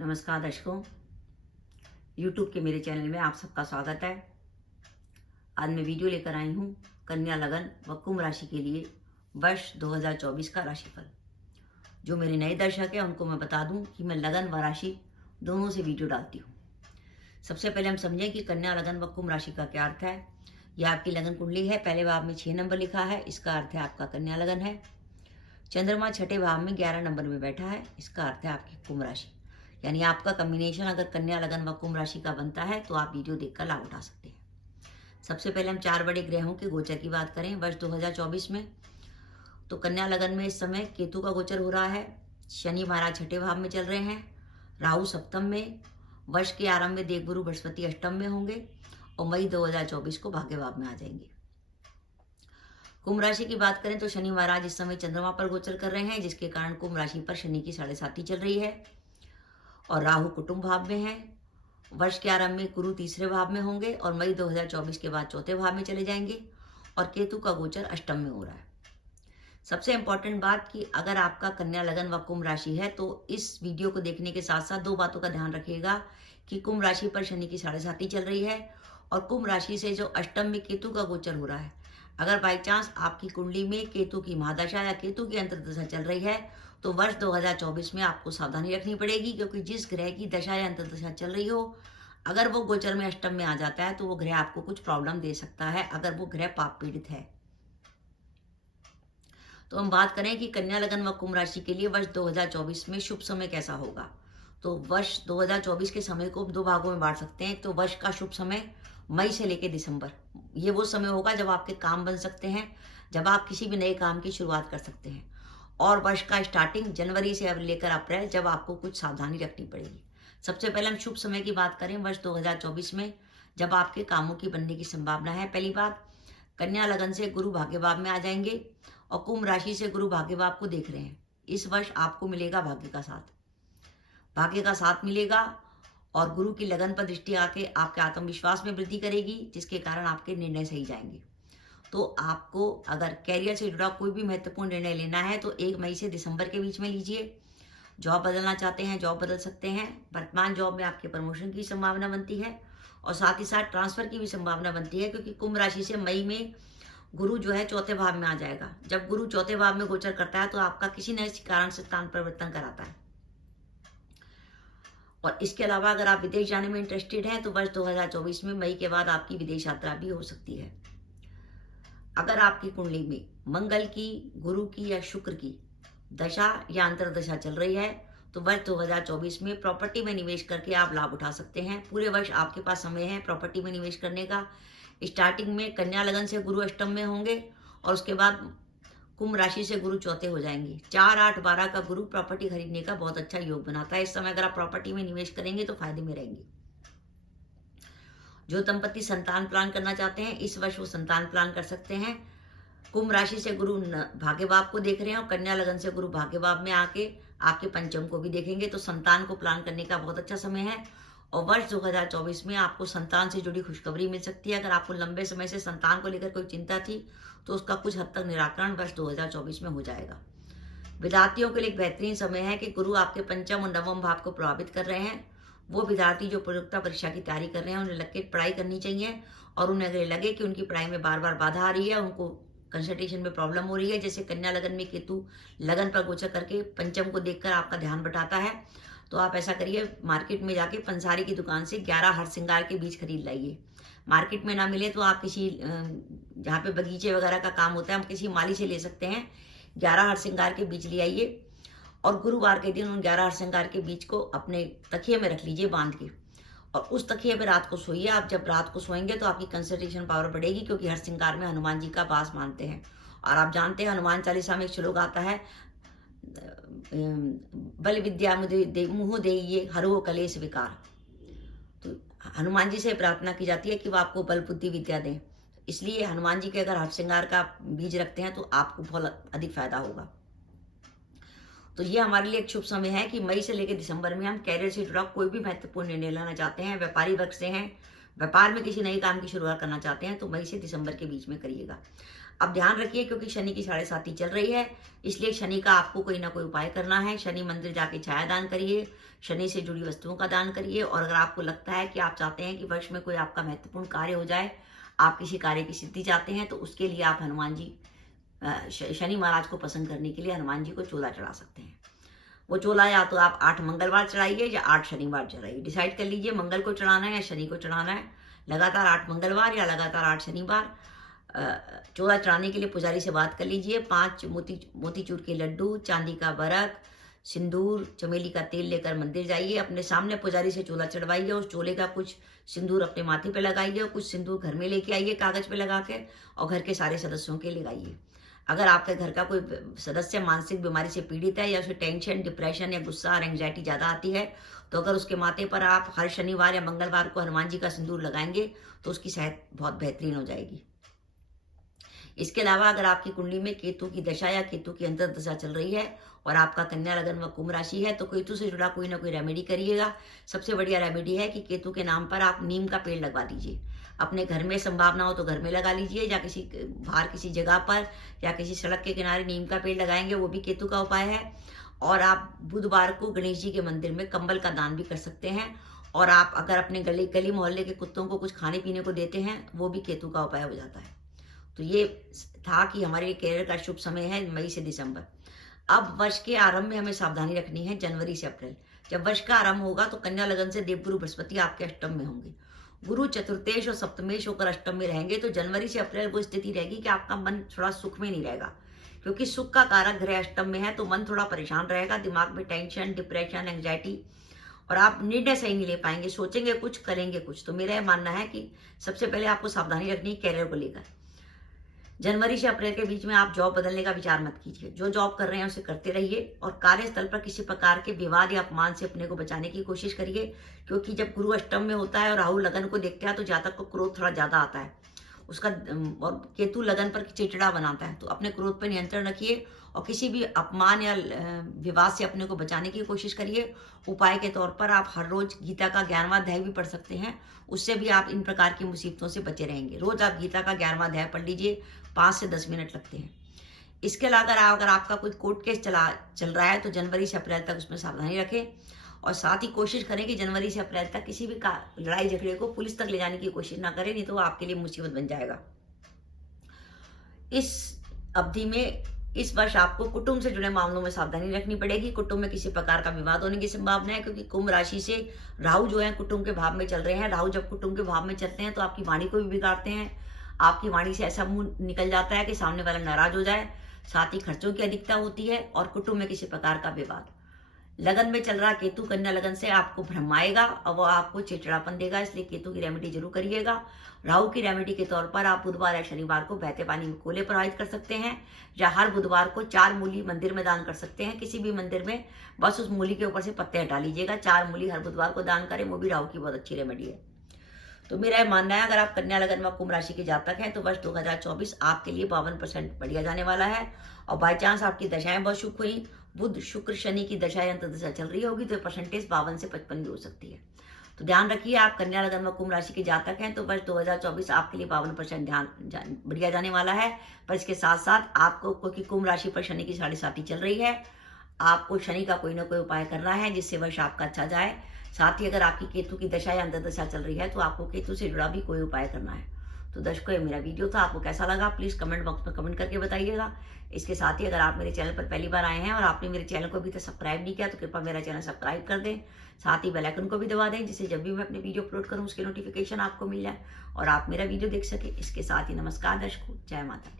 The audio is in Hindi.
नमस्कार दर्शकों, YouTube के मेरे चैनल में आप सबका स्वागत है। आज मैं वीडियो लेकर आई हूँ कन्या लगन व कुंभ राशि के लिए वर्ष 2024 का राशिफल। जो मेरे नए दर्शक हैं उनको मैं बता दूं कि मैं लगन व राशि दोनों से वीडियो डालती हूँ। सबसे पहले हम समझें कि कन्या लगन व कुंभ राशि का क्या अर्थ है। यह आपकी लगन कुंडली है। पहले भाव में 6 नंबर लिखा है, इसका अर्थ है आपका कन्या लगन है। चंद्रमा छठे भाव में 11 नंबर में बैठा है, इसका अर्थ है आपकी कुंभ राशि। यानी आपका कॉम्बिनेशन अगर कन्या लगन व कुंभ राशि का बनता है तो आप वीडियो देखकर लाभ उठा सकते हैं। सबसे पहले हम 4 बड़े ग्रहों के गोचर की बात करें वर्ष 2024 में, तो कन्या लगन में इस समय केतु का गोचर हो रहा है। शनि महाराज छठे भाव में चल रहे हैं, राहु सप्तम में, वर्ष के आरंभ में देवगुरु बृहस्पति अष्टम में होंगे और मई 2024 को भाग्य भाव में आ जाएंगे। कुंभ राशि की बात करें तो शनि महाराज इस समय चंद्रमा पर गोचर कर रहे हैं, जिसके कारण कुंभ राशि पर शनि की 7.5 चल रही है और राहु कुटुंब भाव में है। वर्ष के आरंभ में गुरु तीसरे भाव में होंगे और मई 2024 के बाद चौथे भाव में चले जाएंगे और केतु का गोचर अष्टम में हो रहा है। सबसे इंपॉर्टेंट बात कि अगर आपका कन्या लगन व कुंभ राशि है तो इस वीडियो को देखने के साथ साथ 2 बातों का ध्यान रखिएगा कि कुंभ राशि पर शनि की 7.5 चल रही है और कुंभ राशि से जो अष्टम में केतु का गोचर हो रहा है, अगर बाई चांस आपकी कुंडली में केतु की महादशा या केतु की अंतर्दशा चल रही है तो वर्ष 2024 में आपको सावधानी रखनी पड़ेगी, क्योंकि जिस ग्रह की दशा या अंतर्दशा चल रही हो, अगर वो गोचर में अष्टम में आ जाता है तो वो ग्रह आपको कुछ प्रॉब्लम दे सकता है, अगर वो ग्रह पाप पीड़ित है। तो हम बात करें कि कन्या लगन व कुंभ राशि के लिए वर्ष 2024 में शुभ समय कैसा होगा। तो वर्ष 2024 के समय को 2 भागों में बांट सकते हैं। तो वर्ष का शुभ समय मई से लेकर दिसंबर, ये वो समय होगा जब आपके काम बन सकते हैं, जब आप किसी भी नए काम की शुरुआत कर सकते हैं। और वर्ष का स्टार्टिंग जनवरी से अब लेकर अप्रैल, जब आपको कुछ सावधानी रखनी पड़ेगी। सबसे पहले हम शुभ समय की बात करें वर्ष 2024 में, जब आपके कामों की बनने की संभावना है। पहली बात, कन्या लगन से गुरु भाग्य भाव में आ जाएंगे और कुंभ राशि से गुरु भाग्य भाव को देख रहे हैं। इस वर्ष आपको मिलेगा भाग्य का साथ मिलेगा और गुरु की लगन पर दृष्टि आके आपके आत्मविश्वास में वृद्धि करेगी, जिसके कारण आपके निर्णय सही जाएंगे। तो आपको अगर कैरियर से जुड़ा कोई भी महत्वपूर्ण निर्णय लेना है तो 1 मई से दिसंबर के बीच में लीजिए। जॉब बदलना चाहते हैं, जॉब बदल सकते हैं। वर्तमान जॉब में आपके प्रमोशन की संभावना बनती है और साथ ही साथ ट्रांसफर की भी संभावना बनती है, क्योंकि कुंभ राशि से मई में गुरु जो है चौथे भाव में आ जाएगा। जब गुरु चौथे भाव में गोचर करता है तो आपका किसी न किसी कारण से स्थान परिवर्तन कराता है। और इसके अलावा अगर आप विदेश जाने में इंटरेस्टेड हैं तो वर्ष 2024 में मई के बाद आपकी विदेश यात्रा भी हो सकती है। अगर आपकी कुंडली में मंगल की, गुरु की या शुक्र की दशा या अंतर्दशा चल रही है तो वर्ष 2024 में प्रॉपर्टी में निवेश करके आप लाभ उठा सकते हैं। पूरे वर्ष आपके पास समय है प्रॉपर्टी में निवेश करने का। स्टार्टिंग में कन्या लगन से गुरु अष्टम में होंगे और उसके बाद कुंभ राशि से गुरु चौथे हो जाएंगे। 4, 8, 12 का गुरु प्रॉपर्टी खरीदने का बहुत अच्छा योग बनाता है। इस समय अगर आप प्रॉपर्टी में निवेश करेंगे तो फायदे में रहेंगे। जो दंपति संतान प्लान करना चाहते हैं इस वर्ष वो संतान प्लान कर सकते हैं। कुंभ राशि से गुरु भाग्य भाव को देख रहे हैं और कन्या लगन से गुरु भाग्य भाव में आके आपके पंचम को भी देखेंगे, तो संतान को प्लान करने का बहुत अच्छा समय है। और वर्ष 2024 में आपको संतान से जुड़ी खुशखबरी मिल सकती है। अगर आपको लंबे समय से संतान को लेकर कोई चिंता थी तो उसका कुछ हद तक निराकरण वर्ष 2024 में हो जाएगा। विद्यार्थियों के लिए एक बेहतरीन समय है कि गुरु आपके पंचम और नवम भाव को प्रभावित कर रहे हैं। वो विद्यार्थी जो प्रतियोगिता परीक्षा की तैयारी कर रहे हैं उन्हें लग के पढ़ाई करनी चाहिए, और उन्हें अगर लगे कि उनकी पढ़ाई में बार बार बाधा आ रही है, उनको कंसंट्रेशन में प्रॉब्लम हो रही है, जैसे कन्या लगन में केतु लगन पर गोचर करके पंचम को देखकर आपका ध्यान बटाता है, तो आप ऐसा करिए, मार्केट में जाके पंसारी की दुकान से 11 हर श्रृंगार के बीज खरीद लाइए। मार्केट में ना मिले तो आप किसी जहाँ पे बगीचे वगैरह का काम होता है हम किसी माली से ले सकते हैं। 11 हर श्रृंगार के बीज ले आइए और गुरुवार के दिन उन 11 हर श्रृंगार के बीज को अपने तकिए में रख लीजिए बांध के, और उस तकिए पे रात को सोइए। आप जब रात को सोएंगे तो आपकी कंसंट्रेशन पावर बढ़ेगी, क्योंकि हर श्रृंगार में हनुमान जी का वास मानते हैं। और आप जानते हैं हनुमान चालीसा में एक श्लोक आता है, बल विद्या मुँह देइए हरो कलेश विकार। तो हनुमान जी से प्रार्थना की जाती है कि वो आपको बल बुद्धि विद्या दें। इसलिए हनुमान जी के अगर हर श्रृंगार का बीज रखते हैं तो आपको बहुत अधिक फायदा होगा। तो ये हमारे लिए एक शुभ समय है कि मई से लेकर दिसंबर में हम कैरियर से जुड़ा कोई भी महत्वपूर्ण निर्णय लेना चाहते हैं, व्यापारी वर्ग से हैं, व्यापार में किसी नए काम की शुरुआत करना चाहते हैं तो मई से दिसंबर के बीच में करिएगा। अब ध्यान रखिए, क्योंकि शनि की 7.5 चल रही है, इसलिए शनि का आपको कोई ना कोई उपाय करना है। शनि मंदिर जाके छाया दान करिए, शनि से जुड़ी वस्तुओं का दान करिए। और अगर आपको लगता है कि आप चाहते हैं कि वर्ष में कोई आपका महत्वपूर्ण कार्य हो जाए, आप किसी कार्य की सिद्धि चाहते हैं, तो उसके लिए आप हनुमान जी, शनि महाराज को प्रसन्न करने के लिए हनुमान जी को चोला चढ़ा सकते हैं। वो चोला या तो आप 8 मंगलवार चढ़ाइए या 8 शनिवार चढ़ाइए। डिसाइड कर लीजिए मंगल को चढ़ाना है या शनि को चढ़ाना है। लगातार 8 मंगलवार या लगातार 8 शनिवार चोला चढ़ाने के लिए पुजारी से बात कर लीजिए। 5 मोतीचूर के लड्डू, चांदी का बरक, सिंदूर, चमेली का तेल लेकर मंदिर जाइए। अपने सामने पुजारी से चोला चढ़वाइए। उस चोले का कुछ सिंदूर अपने माथे पे लगाइए और कुछ सिंदूर घर में लेके आइए कागज पे लगा के, और घर के सारे सदस्यों के लगाइए। अगर आपके घर का कोई सदस्य मानसिक बीमारी से पीड़ित है या उसे टेंशन, डिप्रेशन या गुस्सा और एंग्जाइटी ज़्यादा आती है, तो अगर उसके माथे पर आप हर शनिवार या मंगलवार को हनुमान जी का सिंदूर लगाएंगे तो उसकी सेहत बहुत बेहतरीन हो जाएगी। इसके अलावा अगर आपकी कुंडली में केतु की दशा या केतु की अंतर दशा चल रही है और आपका कन्या लगन व कुंभ राशि है, तो केतु से जुड़ा कोई ना कोई रेमेडी करिएगा। सबसे बढ़िया रेमेडी है कि केतु के नाम पर आप नीम का पेड़ लगवा दीजिए। अपने घर में संभावना हो तो घर में लगा लीजिए, या बाहर किसी जगह पर या किसी सड़क के किनारे नीम का पेड़ लगाएंगे, वो भी केतु का उपाय है। और आप बुधवार को गणेश जी के मंदिर में कंबल का दान भी कर सकते हैं। और आप अगर अपने गली मोहल्ले के कुत्तों को कुछ खाने पीने को देते हैं, वो भी केतु का उपाय हो जाता है। तो ये था कि हमारे कैरियर का शुभ समय है मई से दिसंबर। अब वर्ष के आरंभ में हमें सावधानी रखनी है। जनवरी से अप्रैल जब वर्ष का आरंभ होगा तो कन्या लगन से देवगुरु बृहस्पति आपके अष्टम में होंगे। गुरु चतुर्थेश और सप्तमेश होकर अष्टम में रहेंगे, तो जनवरी से अप्रैल वो स्थिति रहेगी कि आपका मन थोड़ा सुख में नहीं रहेगा, क्योंकि सुख का कारक ग्रह अष्टम में है। तो मन थोड़ा परेशान रहेगा, दिमाग में टेंशन, डिप्रेशन, एंग्जाइटी, और आप निर्णय सही नहीं ले पाएंगे। सोचेंगे कुछ, करेंगे कुछ। तो मेरा यह मानना है कि सबसे पहले आपको सावधानी रखनी है कैरियर को लेकर। जनवरी से अप्रैल के बीच में आप जॉब बदलने का विचार मत कीजिए। जो जॉब कर रहे हैं उसे करते रहिए, और कार्यस्थल पर किसी प्रकार के विवाद या अपमान से अपने को बचाने की कोशिश करिए, क्योंकि जब गुरु अष्टम में होता है और राहु लगन को देखता है तो जातक को क्रोध थोड़ा ज्यादा आता है उसका, और केतु लगन पर चिड़चिड़ा बनाता है। तो अपने क्रोध पर नियंत्रण रखिए और किसी भी अपमान या विवाद से अपने को बचाने की कोशिश करिए। उपाय के तौर पर आप हर रोज गीता का 11वां अध्याय भी पढ़ सकते हैं, उससे भी आप इन प्रकार की मुसीबतों से बचे रहेंगे। रोज आप गीता का 11वां अध्याय पढ़ लीजिए, 5 से 10 मिनट लगते हैं। इसके अलावा अगर आपका कोई कोर्ट केस चल रहा है तो जनवरी से अप्रैल तक उसमें सावधानी रखें, और साथ ही कोशिश करें कि जनवरी से अप्रैल तक किसी भी लड़ाई झगड़े को पुलिस तक ले जाने की कोशिश ना करें, नहीं तो वो आपके लिए मुसीबत बन जाएगा। इस अवधि में इस वर्ष आपको कुटुंब से जुड़े मामलों में सावधानी रखनी पड़ेगी। कुटुंब में किसी प्रकार का विवाद होने की संभावना है, क्योंकि कुंभ राशि से राहु जो है कुटुंब के भाव में चल रहे हैं। राहु जब कुटुंब के भाव में चलते हैं तो आपकी वाणी को भी बिगाड़ते हैं। आपकी वाणी से ऐसा मुंह निकल जाता है कि सामने वाला नाराज हो जाए। साथ ही खर्चों की अधिकता होती है और कुटुंब में किसी प्रकार का विवाद। लगन में चल रहा केतु कन्या लगन से आपको भ्रमाएगा और वो आपको चिड़चिड़ापन देगा, इसलिए केतु की रेमेडी जरूर करिएगा। राहु की रेमेडी के तौर पर आप बुधवार या शनिवार को बहते पानी में कोले प्रवाहित कर सकते हैं, या हर बुधवार को 4 मूली मंदिर में दान कर सकते हैं। किसी भी मंदिर में बस उस मूली के ऊपर से पत्ते हटा लीजिएगा। 4 मूली हर बुधवार को दान करें, वो भी राहु की बहुत अच्छी रेमेडी है। तो मेरा यह मानना है, अगर आप कन्या लगन व कुंभ राशि के जातक हैं तो वर्ष 2024 आपके लिए 52% बढ़िया जाने वाला है। और बाई चांस आपकी दशाएं बहुत शुभ हुई, बुध शुक्र शनि की दशा या अंतर दशा चल रही होगी, तो परसेंटेज 52 से 55 भी हो सकती है। तो ध्यान रखिए, आप कन्या लगन व कुंभ राशि के जातक हैं तो वर्ष 2024 आपके लिए 52% बढ़िया जाने वाला है। पर इसके साथ साथ आपको, क्योंकि कुंभ राशि पर शनि की 7.5 चल रही है, आपको शनि का कोई ना कोई उपाय करना है जिससे वर्ष आपका अच्छा जाए। साथ ही अगर आपकी केतु की दशा या अंतर दशा चल रही है तो आपको केतु से जुड़ा भी कोई उपाय करना है। तो दर्शकों, ये मेरा वीडियो था, आपको कैसा लगा प्लीज कमेंट बॉक्स में कमेंट करके बताइएगा। इसके साथ ही अगर आप मेरे चैनल पर पहली बार आए हैं और आपने मेरे चैनल को अभी तक सब्सक्राइब नहीं किया तो कृपया मेरा चैनल सब्सक्राइब कर दें। साथ ही बेल आइकन को भी दबा दें, जिससे जब भी मैं अपने वीडियो अपलोड करूं उसकी नोटिफिकेशन आपको मिल जाए और आप मेरा वीडियो देख सके। इसके साथ ही नमस्कार दर्शकों, जय माता दी।